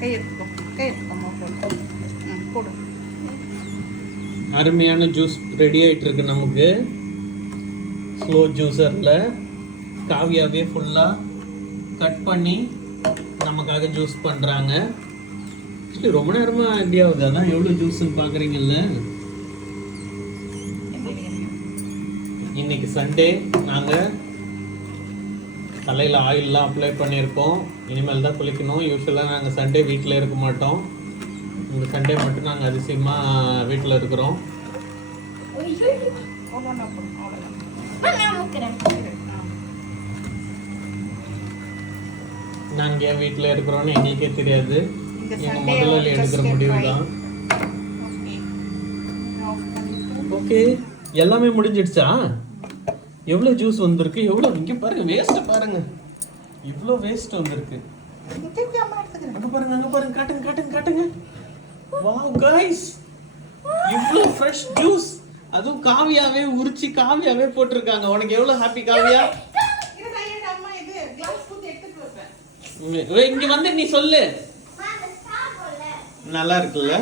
கை எடுத்துக்கோ போடு. அருமையான ஜூஸ் ரெடி ஆயிட்டு இருக்கு நமக்கு. ஸ்லோ ஜூஸர்ல காவியாவே ஃபுல்லா கட் பண்ணி நமக்காக ஜூஸ் பண்றாங்க. ரொம்ப நேரமா ரெடி ஆகுது. அதான் எவ்வளவு ஜூஸ்ன்னு பாக்குறீங்கல்ல. இன்னைக்கு சண்டே நாங்க தலையில ஆயில்லாம் அப்ளை பண்ணியிருக்கோம். இனிமேல் தான் குளிக்கணும். யூஸ்வலாக நாங்கள் சண்டே வீட்டில் இருக்க மாட்டோம். இந்த சண்டே மட்டும் நாங்கள் அதிசயமாக வீட்டில் இருக்கிறோம். நாங்கள் ஏன் வீட்டில் இருக்கிறோன்னு எங்களுக்கே தெரியாது. எங்கள் முதல்ல எடுக்கிற முடிவு தான். ஓகே, எல்லாமே முடிஞ்சிடுச்சா? எவ்வளோ ஜூஸ் வந்திருக்கு? எவ்வளோ இங்கே பாருங்க, வேஸ்ட் பாருங்க. இவ்வளோ வேஸ்ட் வந்திருக்கு. அங்கே பாருங்க, அங்கே பாருங்க, காட்டுங்க காட்டுங்க காட்டுங்க. வாவ் गाइस, இவ்வளோ ஃப்ரெஷ் ஜூஸ், அதுவும் காவியாவே உரிச்சி காவியாவே போட்டிருக்காங்க. உனக்கு எவ்வளோ ஹாப்பி காவியா? இங்க வந்து நீ சொல்லு. நல்லா இருக்குல்ல?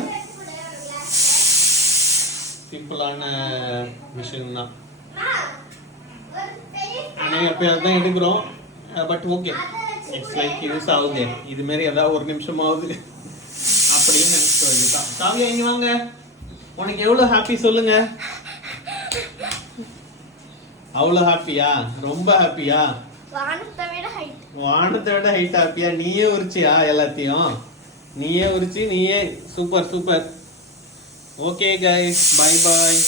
சிம்பிளான விஷயம் தான். எப்பயாவது தான் எடுக்கிறோம். But okay, it's like use ஆகுது. இது மாதிரி ஏதாவது ஒரு நிமிஷம் ஆகுது அப்படின்னு நினைச்சிட்டு வந்துட்டான். காவியா இங்க வாங்க. உனக்கு எவ்வளவு ஹாப்பி சொல்லுங்க. அவ்வளோ ஹாப்பியா? ரொம்ப ஹாப்பியா? வானத்தை விட ஹைட் ஹாப்பியா? நீயே உரிச்சியா எல்லாத்தையும்? நீயே உரிச்சு நீயே. Super super. Okay guys, bye bye.